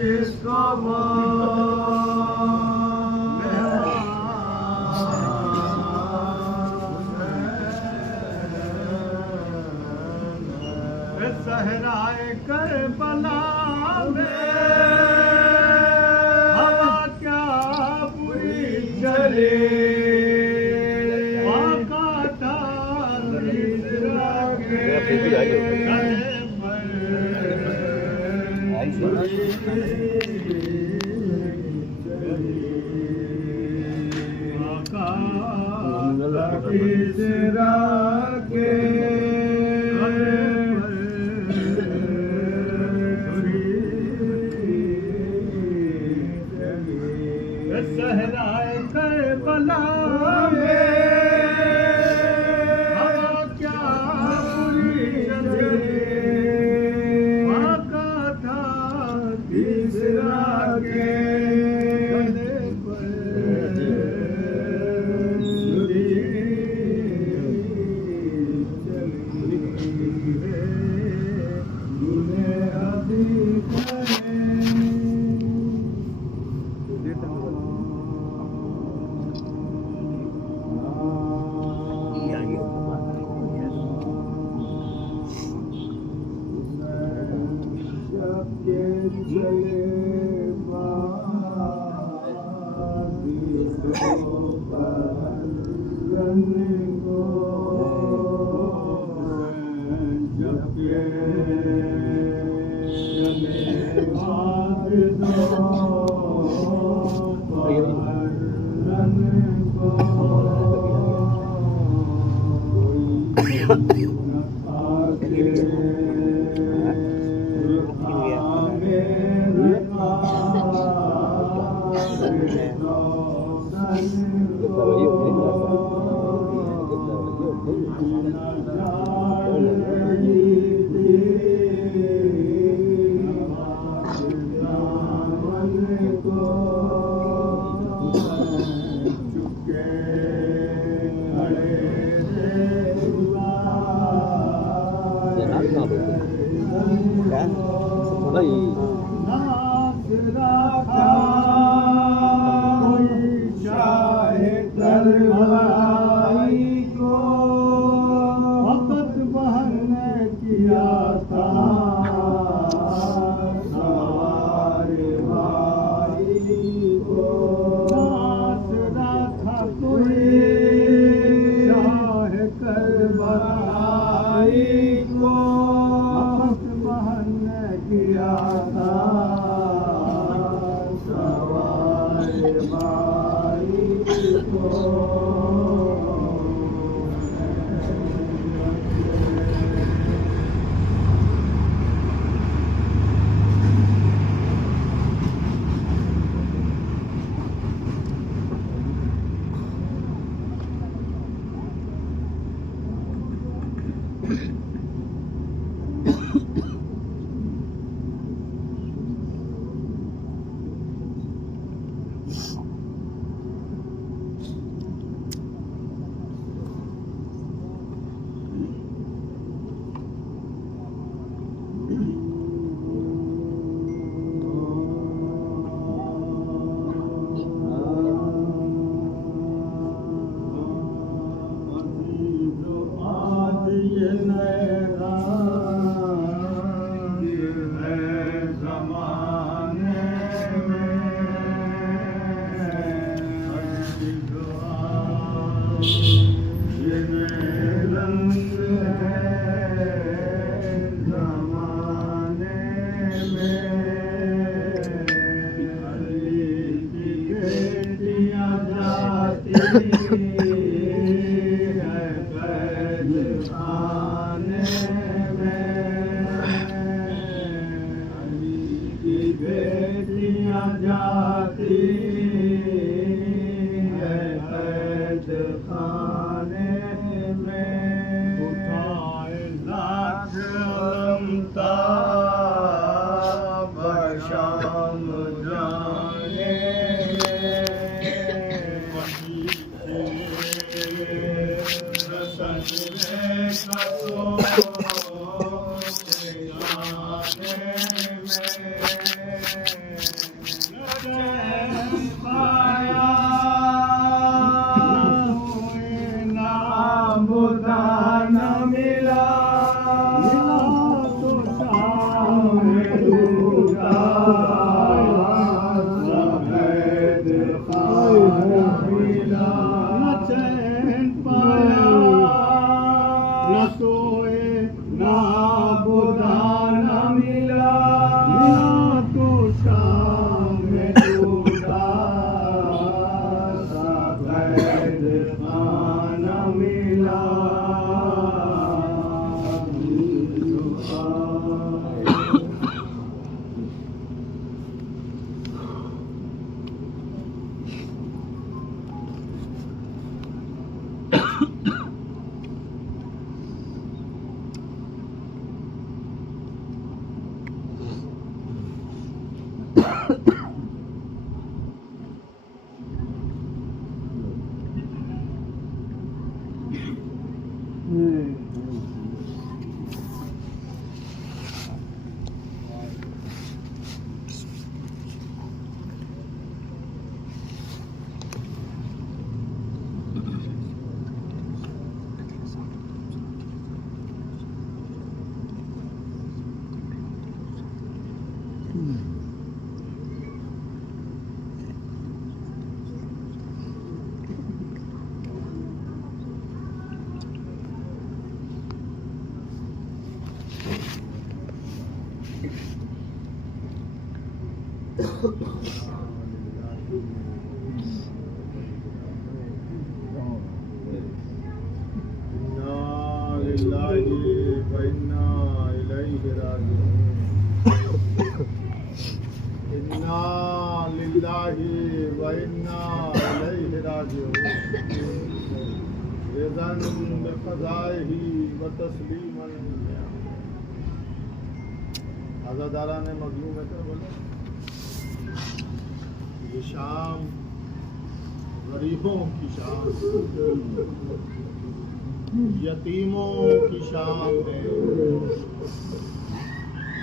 जिसको वो सहराए करबला में हवा क्या बुरी चले आका था निद्रा के आका निद्रा के सहराए करबला में हवा क्या बुरी चले आका था तीसरा के खाना मिला, न चैन पाया, न सोए न बुधाना मिला, मिला तो शाम में टूटा सा कैद खाना मिला। आज़ादारा ने मजलूम है क्या बोले? ये शाम गरीबों की शाम, यतीमों की शाम है,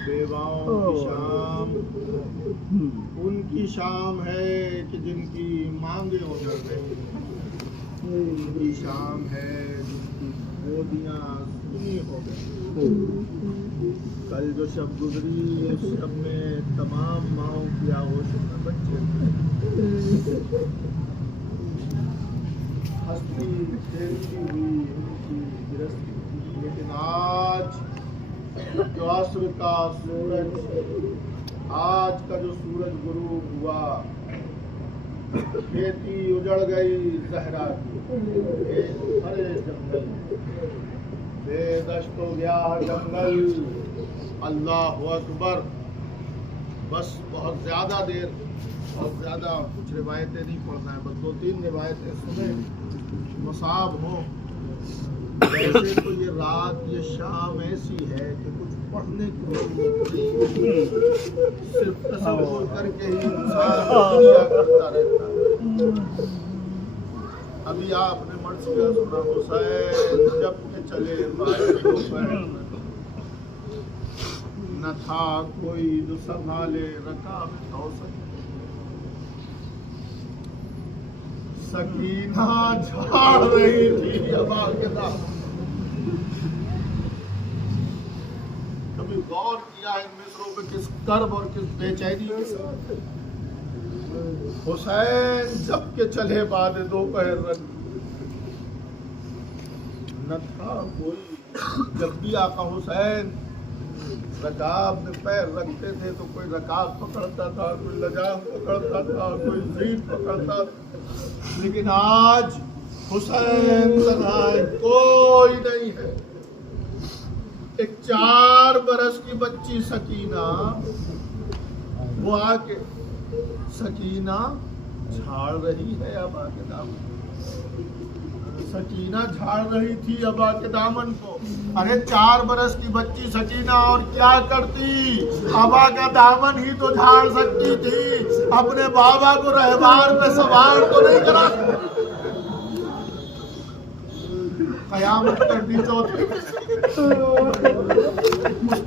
बेवाओं की शाम, उनकी शाम है कि जिनकी मांगे उजड़ रही हैं, उनकी शाम है जिनकी गोदियां सुनी हो गई। कल जो शब गुजरी उस शब में तमाम माओं की आगोश में बच्चे हस्ती खेलती हुई उनकी गिरफ्ती, लेकिन आज जो असर का सूरज, आज का जो सूरज गुरूब हुआ, खेती उजड़ गई जहरा की, एक हरे जंगल बेदश्त हो गया जंगल। अल्लाह अकबर। बस बहुत ज़्यादा देर, बहुत ज़्यादा कुछ रिवायतें नहीं पढ़ना है, बस 2-3 रिवायतें सुने मसाब हो। वैसे तो ये रात, ये शाम ऐसी है कि कुछ पढ़ने की जरूरत नहीं, सिर्फ तसव्वुर करके ही इंसान दुनिया करता रहता है। अभी आपने मर्ज़ सुना, हुसैन जब के चले दोपहर न था कोई जो संभाले रकाब सकीना झाड़ रही थी हवा के दाम। कभी गौर किया इन मिसरों पे किस कर्ब और किस बेचैनी के साथ हुसैन जब के चले बाद दोपहर रंग न था कोई। जब भी आका हुसैन रकाब में पैर रखते थे तो कोई रकाब पकड़ता था, कोई लगाम पकड़ता था, कोई जीप पकड़ता था, लेकिन आज हुसैन तन्हा है, कोई नहीं है। एक 4 बरस की बच्ची सकीना, वो आके सकीना झाड़ रही है अबा के दामन। सकीना झाड़ रही थी अबा के दामन को। अरे 4 बरस की बच्ची सकीना और क्या करती, अबा का दामन ही तो झाड़ सकती थी, अपने बाबा को रहबार पे सवार तो नहीं करा। कयामत कर दी चौथी। उस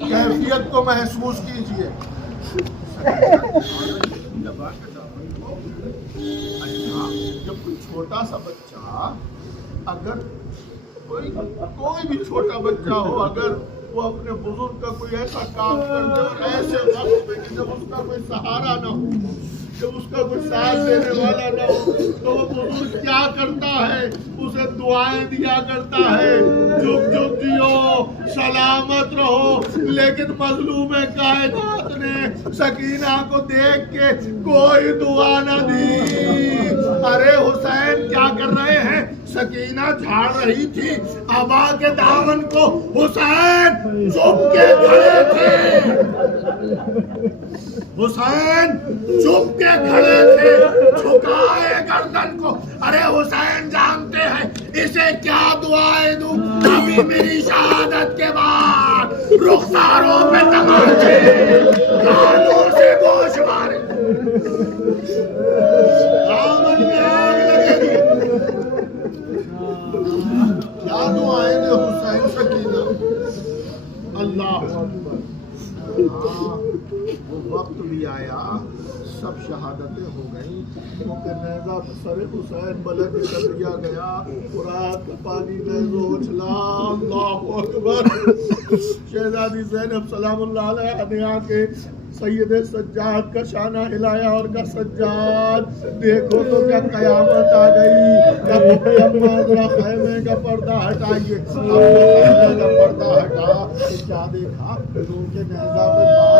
कैफियत को महसूस कीजिए। जब कोई छोटा सा बच्चा, अगर कोई भी छोटा बच्चा हो, अगर वो अपने बुजुर्ग का कोई ऐसा काम कर दे और ऐसे वक्त में कि जब उसका कोई सहारा न हो, जब उसका कोई साथ देने वाला ना हो तो वो बुजुर्ग क्या करता है, उसे दुआएं दिया करता है, जुग जुग जियो, सलामत रहो। लेकिन मजलूम कायनात ने सकीना को देख के कोई दुआ न दी। अरे हुसैन क्या कर रहे हैं, सकीना झाड़ रही थी अबा के दामन को, हुसैन चुप के खड़े थे, हुसैन चुप के खड़े थे, झुकाए गर्दन को। अरे हुसैन जानते हैं इसे क्या दुआएं दूं, अभी मेरी शहादत के बाद रुखसारों पे तमाचे, कानों से गोश मारे, दामन में आग लगेगी। क्या दुआएं दे हुसैन सकीना, अल्लाह अकबर। वो वक्त भी आया, सब शहादतें हो गई, क्योंकि नेज़ा सर हुसैन बलद कर दिया गया, रात का पानी नेज़ो उछला, अल्लाह अकबर। शहजादी ज़ैनब सलामुल्लाह अलैहा ने आके सैयद सज्जाद का शाना हिलाया और कहा, सज्जाद देखो तो क्या कयामत आ गई। अम्मा जरा खैमे का पर्दा हटाइए। खैमे का पर्दा हटा तो क्या देखा, उनके नेज़ा पे बाप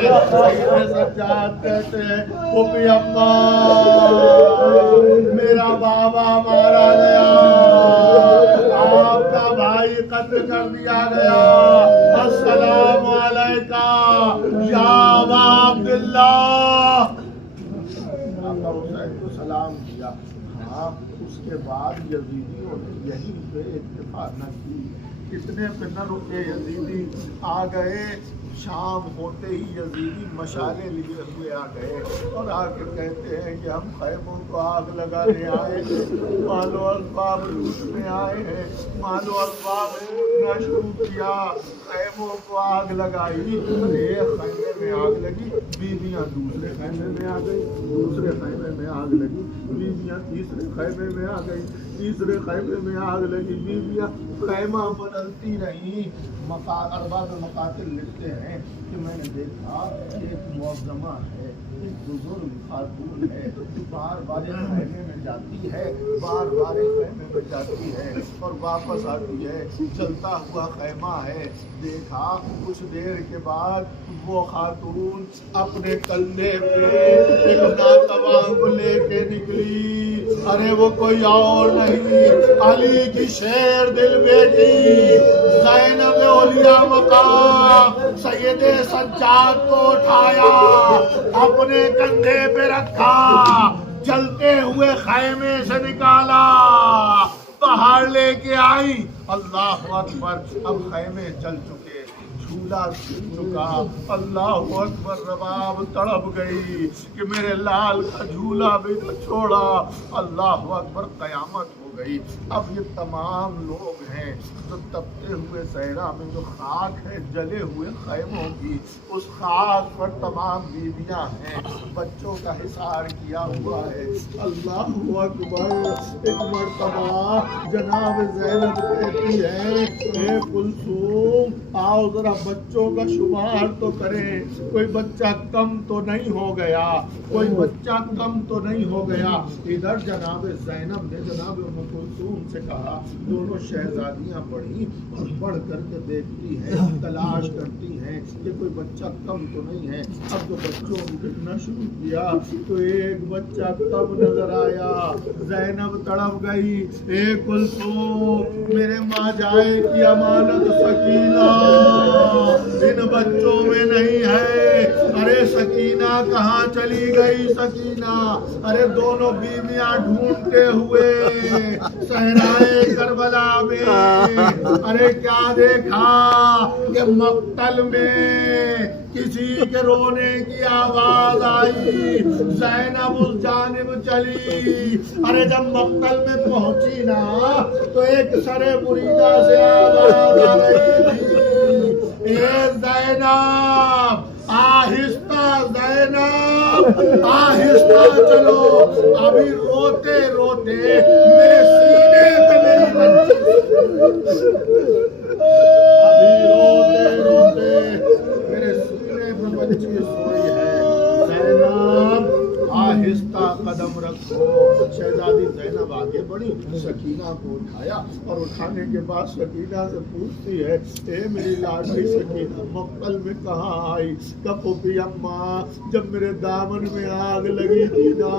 का सैयद सज्जाद कहते हैं, ओपी अम्मा मेरा बाबा मारा गया, आपका भाई कत्ल कर दिया गया, अस्सलाम वालेका या अबा अब्दुल्लाह। आका हुसैन को सलाम किया। हाँ, उसके बाद यजीदियों ने यहीं पे इत्तेफाक न की, इतने पे न रुके यजीदी, आ गए शाम होते ही यजीदी मशाले लिए हुए आ गए और आके कहते हैं कि हम खैमों को आग लगाने आए, मालो असबाब लूटने आए हैं। मालो असबाब लूटना शुरू किया, खैमों को आग लगाई, एक खैमे में आग लगी, बीवियां दूसरे खैमे में आ गई, दूसरे खैमे में आग लगी, बीवियां तीसरे खैमे में आ गई, तीसरे खैमे में आग लगी, बीवियां खैमा बदलती रही। अरबाब मकातिल लिखते हैं कि मैंने देखा एक मुअज़्ज़मा है, एक बुजुर्ग खातून है, बार बार खैमे में जाती है, बार बार खैमे में जाती है और वापस आती है, चलता हुआ खैमा है। देखा कुछ देर के बाद वो खातून अपने कंधे पे एक नातवां को लेके निकली। अरे वो कोई और नहीं, अली की शेर दिल बेटी ज़ैनब औलिया मकाम सैयदे सज्जाद को उठाया, अपने कंधे पे रखा, जलते हुए खैमे से निकाला, बाहर लेके आई। अल्लाह अकबर, अब खैमे जल चुके, झूला छूट चुका। अल्लाह अकबर, रबाब तड़प गई कि मेरे लाल का झूला भी न छोड़ा। अल्लाह अकबर, कयामत हो गई। अब ये तमाम लोग हैं जो तपते हुए सहरा में जो खाक है जले हुए खैमों की, उस खाक पर तमाम बीवियां हैं, बच्चों का हिसार किया हुआ है। अल्लाह अकबर, एक मर्तबा जनाब ज़ैनब कहती है, हे कुलसूम आओ जरा बच्चों का शुमार तो करें, कोई बच्चा कम तो नहीं हो गया, कोई बच्चा कम तो नहीं हो गया। इधर जनाब ज़ैनब ने जनाब कुलसूम से कहा, दोनों शहजादियां बढ़ी और बढ़ करके देखती हैं, तलाश करती हैं कि कोई बच्चा कम तो नहीं है। अब जो बच्चों ने गिनना शुरू किया तो एक बच्चा कम नजर आया। ज़ैनब तड़प गई, ए कुलसूम मेरे माँ जाए की अमानत सकीना इन बच्चों में नहीं है। अरे सकीना कहाँ चली गई सकीना? अरे दोनों बीवियां ढूंढते हुए सहराए करबला में, अरे क्या देखा कि मक्तल में किसी के रोने की आवाज आई। ज़ैनब उस जानिब चली। अरे जब मक्तल में पहुंची ना तो एक सरे मुरीदा से आवाज आ रही थी, ए ज़ैनब आहिस्ता, ज़ैनब आहिस्ता चलो। अभी रोते रोते मेरे सीने पे मेरी बच्ची, अभी रोते रोते मेरे सीने पे बच्ची सोई है। ज़ैनब कदम रखो। शहजादी ज़ैनब आगे बढ़ी, सकीना को उठाया और उठाने के बाद सकीना से पूछती है, ए मेरी लाडली सकीना, मक्तल में कहाँ आई? कपूपी अम्मा, जब मेरे दामन में आग लगी थी ना,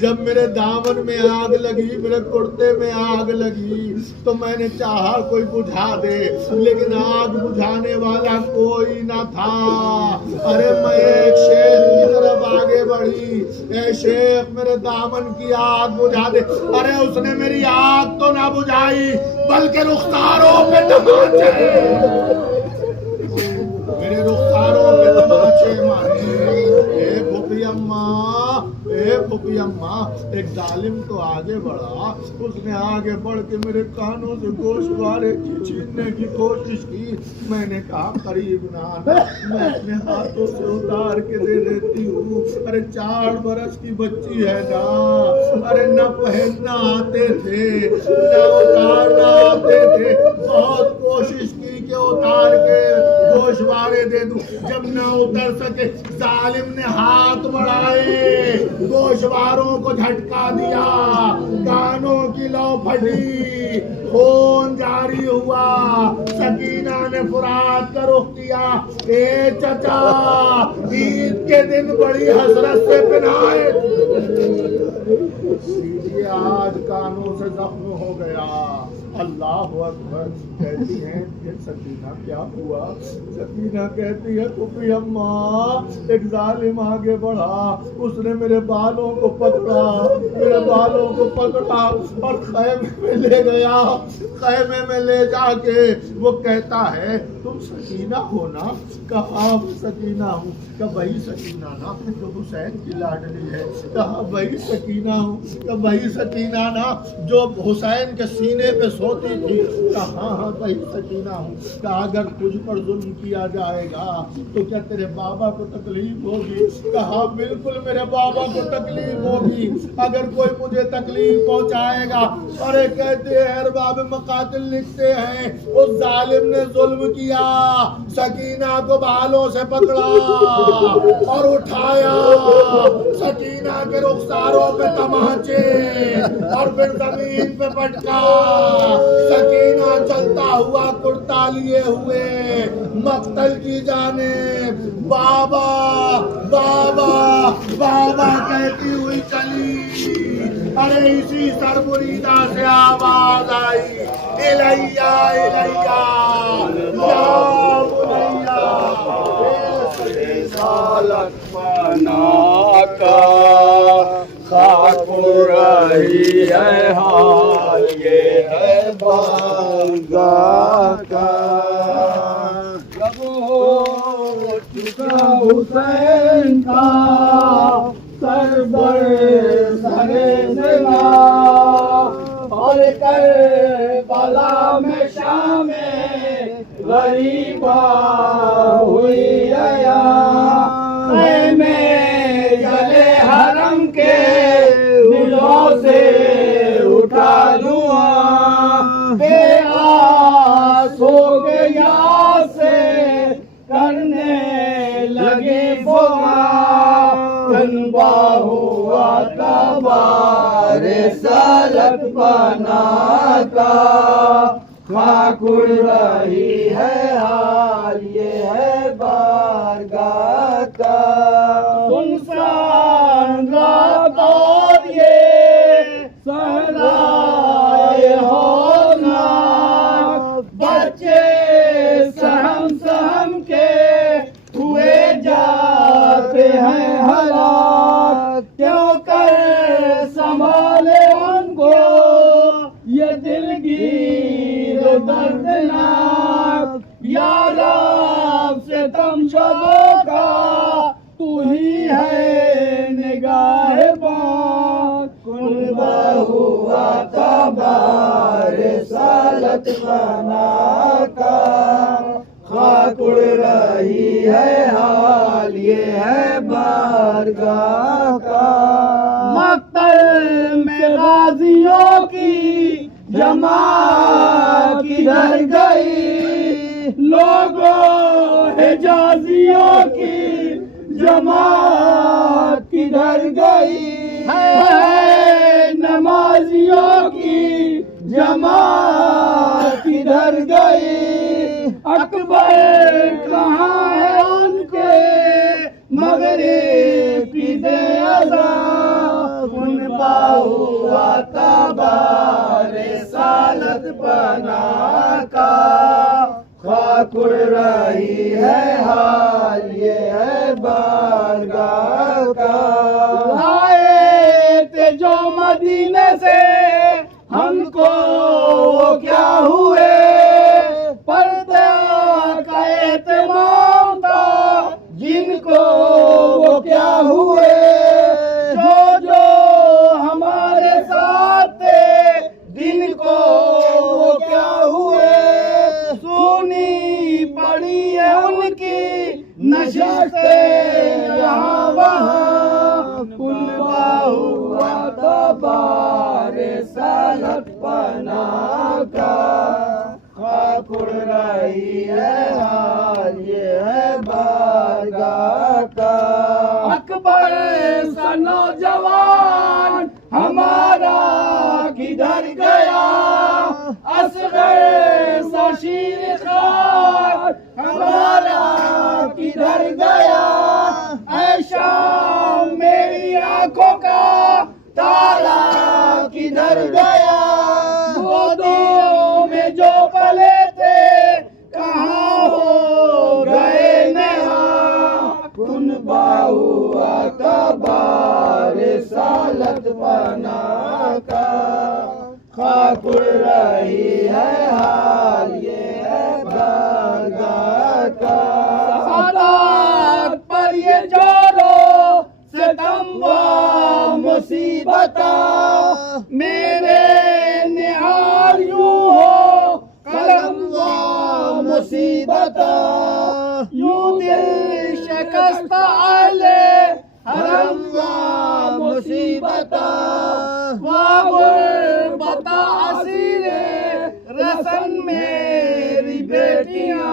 जब मेरे दामन में आग लगी, मेरे कुर्ते में आग लगी, तो मैंने चाहा कोई बुझा दे, लेकिन आग बुझाने वाला कोई ना था। अरे मैं एक शेख की तरफ आगे बढ़ी, ए शेख मेरे दामन की आग बुझा दे। अरे उसने मेरी आग तो ना बुझाई, बल्कि रुखसारों पे तमाचे, मेरे रुखसारों पे तमाचे मारे। फूफी अम्मा, एक जालिम तो आगे बढ़ा, उसने आगे बढ़ के मेरे कानों से गोशवारे छीनने की कोशिश की। मैंने कहा करीब ना आना, मैं अपने हाथों से उतार के दे देती हूँ। अरे 4 बरस की बच्ची है ना, अरे न पहनना आते थे, न उतारना आते थे। बहुत कोशिश की कि उतार के गोशवारे दे दूं, जब न उतर सके जालिम ने हाथ बढ़ाए, गोशवारों को झटका दिया, कानों की लौ फटी, खून जारी हुआ। सकीना ने फुरात का रुख किया, ए चचा, ईद के दिन बड़ी हसरत से पहनाए, आज कानों से जख्म हो गया। अल्लाह अकबर। कहती हैं फिर सकीना क्या हुआ? सकीना कहती है फूफी अम्मा, एक जालिम आगे बढ़ा, उसने मेरे बालों को पकड़ा, मेरे बालों को पकड़ा और खैमे में ले गया। खैमे में ले जाके वो कहता है तुम सकीना हो ना? कहा सकीना हूँ। कहा वही सकीना ना तो हुसैन की लाडली है? कहा वही सकीना हूँ। कहा वही सकीना ना जो हुसैन के सीने पे सोती थी? कहा हाँ वही सकीना हूँ। कहा अगर तुझ पर जुल्म किया जाएगा तो क्या तेरे बाबा को तकलीफ होगी? कहा बिल्कुल मेरे बाबा को तकलीफ होगी, अगर कोई मुझे तकलीफ पहुंचाएगा। अरे कहते हैं अरबाब मकातिल लिखते हैं उस जालिम ने जुल्म किया, सकीना को बालों से पकड़ा और उठाया, सकीना के रुखसारों पे तमाचे और फिर जमीन पे पटका। सकीना चलता हुआ कुर्ता लिए हुए मक्तल की जाने बाबा बाबा बाबा कहती हुई चली। अरे इसी सरमुरीदा से आवाज आई, इलैया इलैया या मुनैया। लक्ष्मणा का खाकुर रही है हाल, ये है बागा का। जब हो चुका हुसैन का सरबर सरे जिला, और करबला में शामें गरीबा हुई आया। में जले हरम के दिलों से उठा धुआं, बेआस हो गया से करने लगे फुआ। तनबा हुआ तबार सालत बना का, खाकुर रही है हाल, ये है बारगाह का। सुनसान रात और ये सहराए होना, बच्चे सहम सहम के हुए जाते हैं हलाक। क्यों कर संभाले उनको ये दिलगीर दर्दनाक, या रब से तम शदों का तू ही है निगाह बात। कुनबा हुआ तबार सालत बना का, खाकुर रही है हाल, ये है बारगाह का। मक्तल में गाजियों की जमात किधर गई, लोगों हिजाजियों की जमात किधर गई है, नमाजियों की जमात किधर गई। अकबर कहाँ है उनके मगरिब की दे अज़ान, उन हुआ तबारे सालत बना का। खाकुर रही है हाल ये है बारगाह का। आए थे जो मदीने से हमको वो क्या हुए, पर्दा का एहतमाम था जिनको वो क्या हुए। जो जो हमारे साथ थे दिन को वो क्या हुए, सुनी पड़ी है उनकी नशिस्तें यहाँ वहाँ। कुलवा हुआ तबारे सालत बना का। खाकुर रही है हाल ये है बारगाह का। अकबर सा नौजवान हमारा किधर गया, असगर सा शीर खान हमारा किधर गया। ऐशा मेरी आंखों का तारा किधर गया, गोदों में जो पले थे कहाँ हो गए नहा। कुन हुआ तबारे सालत बना का। खाकुर रही है हाल ये है बारगाह का। सादात पर ये जोरो सितम व मुसीबता, मेरे निहाल यूं हो कलम व मुसीबता। यूं दिल शिकस्ता आले हरम व मुसीबता, बता असीरे रसन मेरी बेटियां।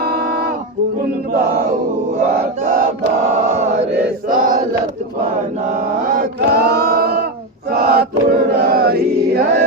कुनबा हुआ तबारे सालत बना का। खातुर रही है